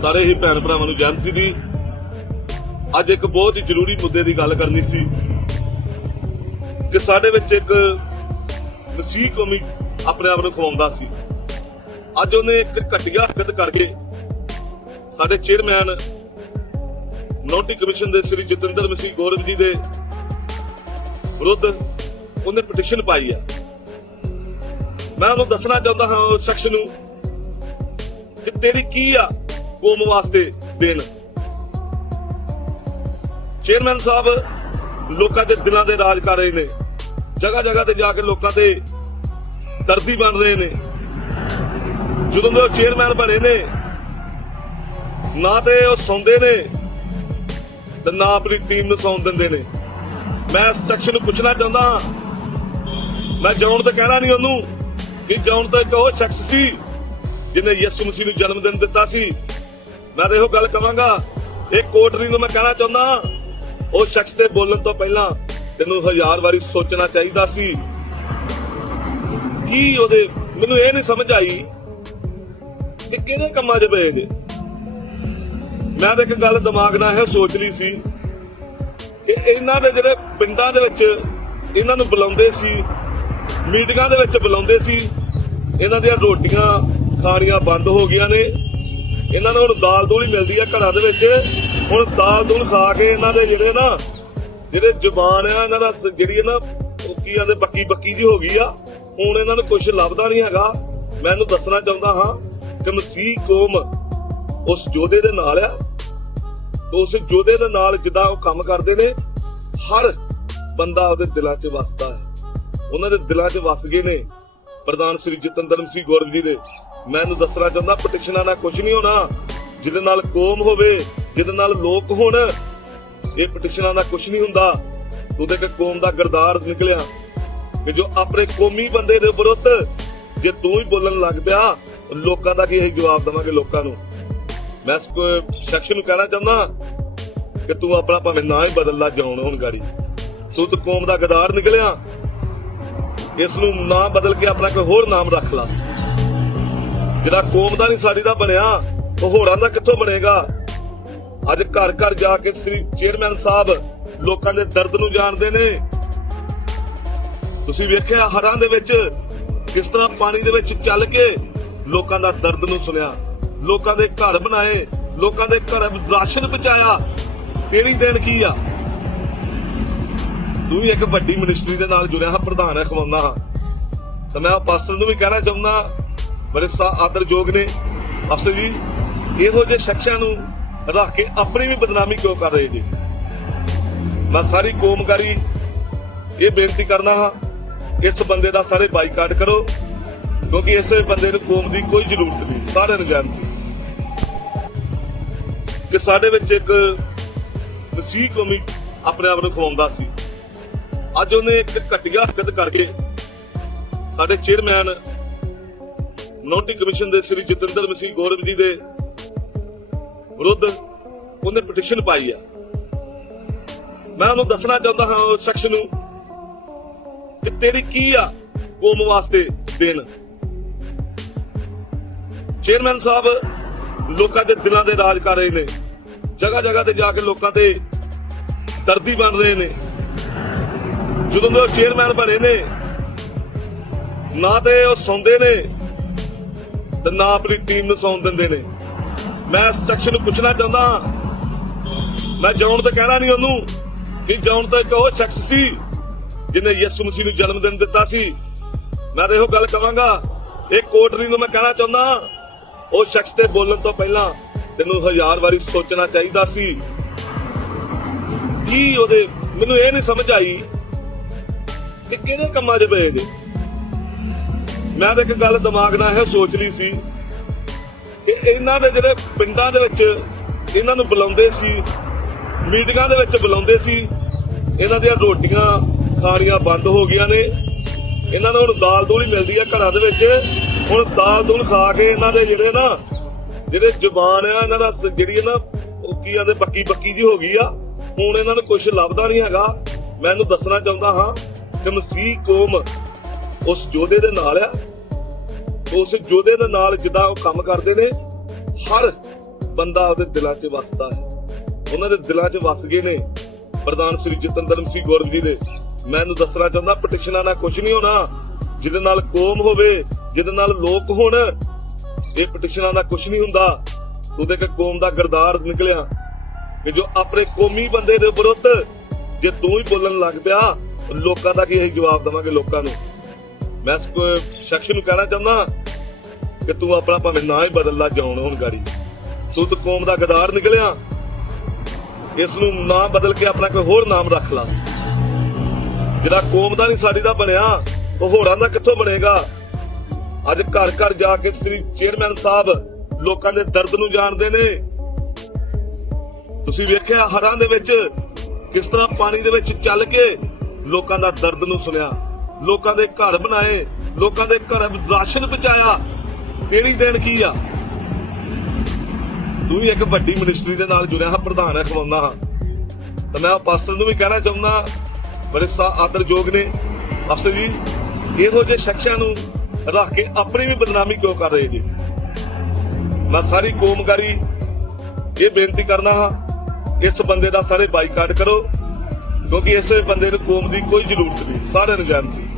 ਸਾਰੇ ਹੀ ਭੈਣ ਭਰਾਵਾਂ ਨੂੰ ਜਨਤੀ ਦੀ ਅੱਜ ਇੱਕ ਬਹੁਤ ਹੀ ਜ਼ਰੂਰੀ ਮੁੱਦੇ ਦੀ ਗੱਲ ਕਰਨੀ ਸੀ ਕਿ ਸਾਡੇ ਵਿੱਚ ਇੱਕ ਮਸੀਹ ਕੌਮੀ ਆਪਣੇ ਆਪ ਨੂੰ ਖਵਾਉਂਦਾ ਸੀ। ਅੱਜ ਉਹਨੇ ਇੱਕ ਘਟੀਆ ਹਰਕਤ ਕਰਕੇ ਸਾਡੇ ਚੇਅਰਮੈਨ, ਨੋਟੀ ਕਮਿਸ਼ਨ ਦੇ ਸ੍ਰੀ ਜਤਿੰਦਰ ਮਸੀਹ ਗੌਰਵ ਜੀ ਦੇ ਵਿਰੁੱਧ ਉਹਨੇ ਪਟੀਸ਼ਨ ਪਾਈ ਹੈ। ਮੈਂ ਉਹਨੂੰ ਦੱਸਣਾ ਚਾਹੁੰਦਾ ਹਾਂ ਉਸ ਸ਼ਖਸ ਨੂੰ ਕਿ ਤੇਰੀ ਕੀ ਆ? ਕੌਮ ਵਾਸਤੇ ਦੇਣ। ਚੇਅਰਮੈਨ ਸਾਹਿਬ, ਲੋਕਾਂ ਦੇ ਦਿਲਾਂ ਦੇ ਰਾਜ ਕਰ ਰਹੇ ਨੇ। ਜਗ੍ਹਾ ਜਗ੍ਹਾ ਤੇ ਜਾ ਕੇ ਲੋਕਾਂ ਦੇ ਦਰਦੀ ਬਣ ਰਹੇ ਨੇ। ਜਦੋਂ ਦੇ ਉਹ ਚੇਅਰਮੈਨ ਬਣੇ ਨੇ, ਨਾ ਤੇ ਉਹ ਸੌਂਦੇ ਨੇ, ਤੇ ਨਾ ਆਪਣੀ ਟੀਮ ਨੂੰ ਸੌਣ ਦਿੰਦੇ ਨੇ। ਮੈਂ ਇਸ ਸੈਕਸ਼ਨ ਨੂੰ ਪੁੱਛਣਾ ਚਾਹੁੰਦਾ ਮੈਂ ਜੌਨ ਤੇ ਕਹਿਣਾ ਨਹੀਂ ਉਹਨੂੰ ਕਿ ਜੌਨ ਤਾਂ ਇੱਕ ਉਹ ਸ਼ਖਸ ਸੀ, ਜਿਹਨੇ ਯਿਸੂ ਮਸੀਹ ਨੂੰ ਜਨਮ ਦਿਨ ਦਿੱਤਾ ਸੀ। ਮੈਂ ਤਾਂ ਇਹੋ ਗੱਲ ਕਵਾਂਗਾ ਇਹ ਕੋਟਰੀ ਨੂੰ ਮੈਂ ਕਹਿਣਾ ਚਾਹੁੰਦਾ, ਉਹ ਸ਼ਖਸ ਦੇ ਬੋਲਣ ਤੋਂ ਪਹਿਲਾਂ ਤੈਨੂੰ ਹਜ਼ਾਰ ਵਾਰੀ ਸੋਚਣਾ ਚਾਹੀਦਾ ਸੀ। ਕੀ ਉਹਦੇ, ਮੈਨੂੰ ਇਹ ਨਹੀਂ ਸਮਝ ਆਈ ਕਿ ਕਿਹੜੇ ਕੰਮਾਂ 'ਚ ਪਏ ਨੇ। ਮੈਂ ਤਾਂ ਇੱਕ ਗੱਲ ਦਿਮਾਗ ਨਾਲ ਇਹ ਸੋਚ ਲਈ ਸੀ ਕਿ ਇਹਨਾਂ ਦੇ ਜਿਹੜੇ ਪਿੰਡਾਂ ਦੇ ਵਿੱਚ ਇਹਨਾਂ ਨੂੰ ਬੁਲਾਉਂਦੇ ਸੀ, ਮੀਟਿੰਗਾਂ ਦੇ ਵਿੱਚ ਬੁਲਾਉਂਦੇ ਸੀ, ਇਹਨਾਂ ਦੀਆਂ ਰੋਟੀਆਂ ਖਾਣੀਆਂ ਬੰਦ ਹੋ ਗਈਆਂ ਨੇ। ਇਹਨਾਂ ਨੂੰ ਹੁਣ ਦਾਲ ਦੂਲ ਹੀ ਮਿਲਦੀ ਆ ਘਰਾਂ ਦੇ ਵਿੱਚ। ਹੁਣ ਦਾਲ ਦੂਲ ਖਾ ਕੇ ਇਹਨਾਂ ਦੇ ਜਿਹੜੇ ਨਾ, ਜਿਹੜੇ ਜ਼ੁਬਾਨ ਆ, ਇਹਨਾਂ ਦਾ ਜਿਹੜੀ ਨਾ ਕੀ ਆਂਦੇ ਬੱਕੀ ਬੱਕੀ ਦੀ ਹੋ ਗਈ ਆ। ਹੁਣ ਇਹਨਾਂ ਨੂੰ ਕੁਝ ਲੱਭਦਾ ਨਹੀਂ ਹੈਗਾ। ਮੈਂ ਦੱਸਣਾ ਚਾਹੁੰਦਾ ਹਾਂ ਕਿ ਮਸੀਹ ਕੌਮ ਉਸ ਯੋਧੇ ਦੇ ਨਾਲ ਆ। ਉਸ ਯੋਧੇ ਦੇ ਨਾਲ ਜਿੱਦਾਂ ਉਹ ਕੰਮ ਕਰਦੇ ਨੇ, ਹਰ ਬੰਦਾ ਉਹਦੇ ਦਿਲਾਂ 'ਚ ਵਸਦਾ ਹੈ। ਉਹਨਾਂ ਦੇ ਦਿਲਾਂ 'ਚ ਵਸ ਗਏ ਨੇ। ਪ੍ਰਧਾਨ ਸ੍ਰੀ ਜਤਿੰਦਰ ਸਿੰਘ ਗੌਰਵ ਜੀ ਦੇ। ਮੈਂ ਇਹਨੂੰ ਦੱਸਣਾ ਚਾਹੁੰਦਾ ਪਟੀਸ਼ਨਾਂ ਨਾਲ ਕੁਝ ਨਹੀਂ ਹੋਣਾ। ਜਿਹਦੇ ਨਾਲ ਕੌਮ ਹੋਵੇ, ਜਿਹਦੇ ਨਾਲ ਲੋਕ ਹੋਣ, ਇਹ ਪਟੀਸ਼ਨਾਂ ਦਾ ਕੁਝ ਨਹੀਂ ਹੁੰਦਾ। ਉਹਦੇ ਤੇ ਕੌਮ ਦਾ ਗਰਦਾਰ ਨਿਕਲਿਆ ਕਿ ਜੋ ਆਪਣੇ ਕੌਮੀ ਬੰਦੇ ਦੇ ਵਿਰੁੱਧ ਜੇ ਤੂੰ ਹੀ ਬੋਲਣ ਲੱਗ ਪਿਆ, ਲੋਕਾਂ ਦਾ ਕੀ ਇਹ ਜਵਾਬ ਦੇਵਾਂਗੇ ਲੋਕਾਂ ਨੂੰ? ਮੈਂ ਇਸ ਸੈਕਸ਼ਨ ਨੂੰ ਕਹਿਣਾ ਚਾਹੁੰਦਾ ਕਿ ਤੂੰ ਆਪਣਾ ਭਾਵੇਂ ਨਾ ਹੀ ਬਦਲਦਾ ਜਾਉਣ ਹੁਣ ਗਾੜੀ। ਤੂੰ ਤਾਂ ਕੌਮ ਦਾ ਗਦਾਰ ਨਿਕਲਿਆ। ਇਸ ਨੂੰ ਨਾਂ ਬਦਲ ਕੇ ਆਪਣਾ ਕੋਈ ਹੋਰ ਨਾਮ ਰੱਖ ਲਾ। ਜਿਹੜਾ ਕੌਮ ਦਾ ਨਹੀਂ, ਸਾਡੀ ਦਾ ਬਣਿਆ, ਉਹ ਹੋਰਾਂ ਦਾ ਕਿੱਥੋਂ ਬਣੇਗਾ? ਅੱਜ ਘਰ ਘਰ ਜਾ ਕੇ ਸ੍ਰੀ ਚੇਅਰਮੈਨ ਸਾਹਿਬ ਲੋਕਾਂ ਦੇ ਦਰਦ ਨੂੰ ਜਾਣਦੇ ਨੇ। ਤੁਸੀਂ ਵੇਖਿਆ ਹੜਾਂ ਦੇ ਵਿੱਚ ਕਿਸ ਤਰ੍ਹਾਂ ਪਾਣੀ ਦੇ ਵਿੱਚ ਚੱਲ ਕੇ ਲੋਕਾਂ ਦਾ ਦਰਦ ਨੂੰ ਸੁਣਿਆ, ਲੋਕਾਂ ਦੇ ਘਰ ਬਣਾਏ, ਲੋਕਾਂ ਦੇ ਘਰ ਰਾਸ਼ਨ ਪਹੁੰਚਾਇਆ। ਤੇਰੀ ਦੇਣ ਕੀ ਆ? ਤੂੰ ਵੀ ਇੱਕ ਵੱਡੀ ਮਿਨਿਸਟਰੀ ਦੇ ਨਾਲ ਜੁੜਿਆ ਹਾਂ ਪ੍ਰਧਾਨ ਹੈ ਖਵਾਉਂਦਾ ਹਾਂ। ਤਾਂ ਮੈਂ ਪਾਸਟਰ ਨੂੰ ਵੀ ਕਹਿਣਾ ਚਾਹੁੰਦਾ ਬੜੇ ਸਾ ਆਦਰਯੋਗ ਨੇ। ਪਾਸਟਰ ਜੀ, ਇਹੋ ਜਿਹੇ ਸ਼ਖਸਾਂ ਨੂੰ ਰੱਖ ਕੇ ਆਪਣੀ ਵੀ ਬਦਨਾਮੀ ਕਿਉਂ ਕਰ ਰਹੇ ਜੀ? ਮੈਂ ਸਾਰੀ ਕੌਮਕਾਰੀ ਇਹ ਬੇਨਤੀ ਕਰਨਾ ਹਾਂ, ਇਸ ਬੰਦੇ ਦਾ ਸਾਰੇ ਬਾਈਕਾਟ ਕਰੋ, ਕਿਉਂਕਿ ਇਸੇ ਬੰਦੇ ਨੂੰ ਕੌਮ ਦੀ ਕੋਈ ਜ਼ਰੂਰਤ ਨਹੀਂ ਸਾਰਿਆਂ ਨੂੰ। ਜਾਣਦੀ ਕਿ ਸਾਡੇ ਵਿੱਚ ਇੱਕ ਮਸੀਹ ਕੌਮੀ ਆਪਣੇ ਆਪ ਨੂੰ ਖਵਾਉਂਦਾ ਸੀ। ਅੱਜ ਉਹਨੇ ਇੱਕ ਘਟੀਆ ਹਰਕਤ ਕਰਕੇ ਸਾਡੇ ਚੇਅਰਮੈਨ ਨੋਟੀ ਕਮਿਸ਼ਨ ਦੇ ਸ੍ਰੀ ਜਤਿੰਦਰ ਮਸੀਹ ਗੌਰਵ ਜੀ ਦੇ ਵਿਰੁੱਧ ਉਹਨੇ ਪਟੀਸ਼ਨ ਪਾਈ ਹੈ ਮੈਂ ਉਹਨੂੰ ਦੱਸਣਾ ਚਾਹੁੰਦਾ ਹਾਂ ਉਸ ਸ਼ਖਸ ਨੂੰ ਕਿ ਤੇਰੀ ਕੀ ਆ ਕੌਮ ਵਾਸਤੇ ਦੇਣ ਚੇਅਰਮੈਨ ਸਾਹਿਬ, ਲੋਕਾਂ ਦੇ ਦਿਲਾਂ ਦੇ ਰਾਜ ਕਰ ਰਹੇ ਨੇ। ਜਗ੍ਹਾ ਜਗ੍ਹਾ ਤੇ ਜਾ ਕੇ ਲੋਕਾਂ ਦੇ ਦਰਦੀ ਬਣ ਰਹੇ ਨੇ। ਜਦੋਂ ਦੇ ਉਹ ਚੇਅਰਮੈਨ ਬਣੇ ਨੇ, ਨਾ ਤੇ ਉਹ ਸੌਂਦੇ ਨੇ ਤੇ ਨਾ ਆਪਣੀ ਟੀਮ ਨੂੰ ਸੌਣ ਦਿੰਦੇ ਨੇ। ਮੈਂ ਇਸ ਸੈਕਸ਼ਨ ਨੂੰ ਪੁੱਛਣਾ ਚਾਹੁੰਦਾ ਮੈਂ ਜੌਨ ਤੇ ਕਹਿਣਾ ਨਹੀਂ ਉਹਨੂੰ ਕਿ ਜੌਨ ਤਾਂ ਇੱਕ ਉਹ ਸ਼ਖਸ ਸੀ ਜਿਹਨੇ ਯਿਸੂ ਮਸੀਹ ਨੂੰ ਜਨਮ ਦਿਨ ਦਿੱਤਾ ਸੀ। ਮੈਂ ਤਾਂ ਇਹੋ ਗੱਲ ਕਵਾਂਗਾ ਇਹ ਕੋਟਰੀ ਨੂੰ ਮੈਂ ਕਹਿਣਾ ਚਾਹੁੰਦਾ ਉਹ ਸ਼ਖਸ ਤੇ ਬੋਲਣ ਤੋਂ ਪਹਿਲਾਂ ਤੈਨੂੰ ਹਜ਼ਾਰ ਵਾਰੀ ਸੋਚਣਾ ਚਾਹੀਦਾ ਸੀ। ਕੀ ਉਹਦੇ, ਮੈਨੂੰ ਇਹ ਨਹੀਂ ਸਮਝ ਆਈ ਕਿ ਕਿਹੜੇ ਕੰਮਾਂ 'ਚ ਪਏ ਨੇ? ਮੈਂ ਤਾਂ ਇੱਕ ਗੱਲ ਦਿਮਾਗ ਨਾਲ ਇਹ ਸੋਚ ਲਈ ਸੀ ਕਿ ਇਹਨਾਂ ਦੇ ਜਿਹੜੇ ਪਿੰਡਾਂ ਦੇ ਵਿੱਚ ਇਹਨਾਂ ਨੂੰ ਬੁਲਾਉਂਦੇ ਸੀ, ਮੀਟਿੰਗਾਂ ਦੇ ਵਿੱਚ ਬੁਲਾਉਂਦੇ ਸੀ, ਇਹਨਾਂ ਦੀਆਂ ਰੋਟੀਆਂ ਖਾਣੀਆਂ ਬੰਦ ਹੋ ਗਈਆਂ ਨੇ। ਇਹਨਾਂ ਨੂੰ ਹੁਣ ਦਾਲ ਦੂਲ ਹੀ ਮਿਲਦੀ ਆ ਘਰਾਂ ਦੇ ਵਿੱਚ। ਹੁਣ ਦਾਲ ਦੂਲ ਖਾ ਕੇ ਇਹਨਾਂ ਦੇ ਜਿਹੜੇ ਨਾ, ਜਿਹੜੇ ਜ਼ੁਬਾਨ ਆ, ਇਹਨਾਂ ਦਾ ਜਿਹੜੀ ਹੈ ਨਾ, ਉਹ ਕੀ ਆਂਦੇ ਬੱਕੀ ਬੱਕੀ ਦੀ ਹੋ ਗਈ ਆ। ਹੁਣ ਇਹਨਾਂ ਨੂੰ ਕੁਝ ਲੱਭਦਾ ਨਹੀਂ ਹੈਗਾ। ਮੈਂ ਇਹਨੂੰ ਦੱਸਣਾ ਚਾਹੁੰਦਾ ਹਾਂ ਕਿ ਮਸੀਹ ਕੌਮ ਉਸ ਯੋਧੇ ਦੇ ਨਾਲ ਆ। ਉਸ ਯੋਧੇ ਦੇ ਨਾਲ ਜਿੱਦਾਂ ਉਹ ਕੰਮ ਕਰਦੇ ਨੇ, ਹਰ ਬੰਦਾ ਉਹਦੇ ਦਿਲਾਂ 'ਚ ਵਸਦਾ ਹੈ। ਉਹਨਾਂ ਦੇ ਦਿਲਾਂ 'ਚ ਵਸ ਗਏ ਨੇ। ਪ੍ਰਧਾਨ ਸ੍ਰੀ ਜਤਿੰਦਰ ਸਿੰਘ ਗੌਰਵ ਜੀ ਦੇ। ਮੈਨੂੰ ਦੱਸਣਾ ਚਾਹੁੰਦਾ ਪਟੀਸ਼ਨਾਂ ਨਾਲ ਕੁਝ ਨਹੀਂ ਹੋਣਾ। ਜਿਹਦੇ ਨਾਲ ਕੌਮ ਹੋਵੇ, ਜਿਹਦੇ ਨਾਲ ਲੋਕ ਹੋਣ, ਇਹ ਪਟੀਸ਼ਨਾਂ ਦਾ ਕੁਝ ਨਹੀਂ ਹੁੰਦਾ। ਉਹਦੇ ਕਿ ਕੌਮ ਦਾ ਗਰਦਾਰ ਨਿਕਲਿਆ ਕਿ ਜੋ ਆਪਣੇ ਕੌਮੀ ਬੰਦੇ ਦੇ ਵਿਰੁੱਧ ਜੇ ਤੂੰ ਹੀ ਬੋਲਣ ਲੱਗ ਪਿਆ, ਲੋਕਾਂ ਦਾ ਕੀ ਅਸੀਂ ਜਵਾਬ ਦੇਵਾਂਗੇ ਲੋਕਾਂ ਨੂੰ? ਮੈਂ ਇਸ ਸ਼ਖਸ ਨੂੰ ਕਹਿਣਾ ਚਾਹੁੰਦਾ ਕਿ ਤੂੰ ਆਪਣਾ ਭਾਵੇਂ ਨਾ ਹੀ ਬਦਲ ਲਾ ਜਾਉਣ ਹੁਣ ਗਾੜੀ। ਤੂੰ ਕੌਮ ਦਾ ਗਦਾਰ ਨਿਕਲਿਆ। ਇਸ ਨੂੰ ਨਾਂ ਬਦਲ ਕੇ ਆਪਣਾ ਕੋਈ ਹੋਰ ਨਾਮ ਰੱਖ ਲਾ। ਜਿਹੜਾ ਕੌਮ ਦਾ ਨਹੀਂ, ਸਾਡੀ ਦਾ ਬਣਿਆ, ਉਹ ਹੋਰਾਂ ਦਾ ਕਿੱਥੋਂ ਬਣੇਗਾ? ਅੱਜ ਘਰ ਘਰ ਜਾ ਕੇ ਸ੍ਰੀ ਚੇਅਰਮੈਨ ਸਾਹਿਬ ਲੋਕਾਂ ਦੇ ਦਰਦ ਨੂੰ ਜਾਣਦੇ ਨੇ। ਤੁਸੀਂ ਵੇਖਿਆ ਹਰਾਂ ਦੇ ਵਿੱਚ ਕਿਸ ਤਰ੍ਹਾਂ ਪਾਣੀ ਦੇ ਵਿੱਚ ਚੱਲ ਕੇ ਲੋਕਾਂ ਦਾ ਦਰਦ ਨੂੰ ਸੁਣਿਆ। ਲੋਕਾਂ ਦੇ ਘਰ ਬਣਾਏ, ਲੋਕਾਂ ਦੇ ਘਰ ਰਾਸ਼ਨ ਪਹੁੰਚਾਇਆ। ਕਿਹੜੀ ਦੇਣ ਕੀ ਆ? ਤੂੰ ਵੀ ਇੱਕ ਵੱਡੀ ਮਿਨਿਸਟਰੀ ਦੇ ਨਾਲ ਜੁੜਿਆ ਹਾਂ, ਪ੍ਰਧਾਨ ਹੈ ਖਵਾਉਂਦਾ ਹਾਂ। ਤਾਂ ਮੈਂ ਪਾਸਟਰ ਨੂੰ ਵੀ ਕਹਿਣਾ ਚਾਹੁੰਦਾ, ਬੜੇ ਸਾ, ਆਦਰਯੋਗ ਨੇ। ਪਾਸਟਰ ਜੀ, ਇਹੋ ਜਿਹੇ ਸ਼ਖਸਾਂ ਨੂੰ ਰੱਖ ਕੇ ਆਪਣੀ ਵੀ ਬਦਨਾਮੀ ਕਿਉਂ ਕਰ ਰਹੇ ਜੀ? ਮੈਂ ਸਾਰੀ ਕੌਮਕਾਰੀ ਇਹ ਬੇਨਤੀ ਕਰਨਾ ਹਾਂ, ਇਸ ਬੰਦੇ ਦਾ ਸਾਰੇ ਬਾਈਕਾਟ ਕਰੋ, ਕਿਉਂਕਿ ਇਸ ਬੰਦੇ ਨੂੰ ਕੌਮ ਦੀ ਕੋਈ ਜ਼ਰੂਰਤ ਨਹੀਂ ਸਾਰਿਆਂ ਨੂੰ ਜਾਣ ਸੀ।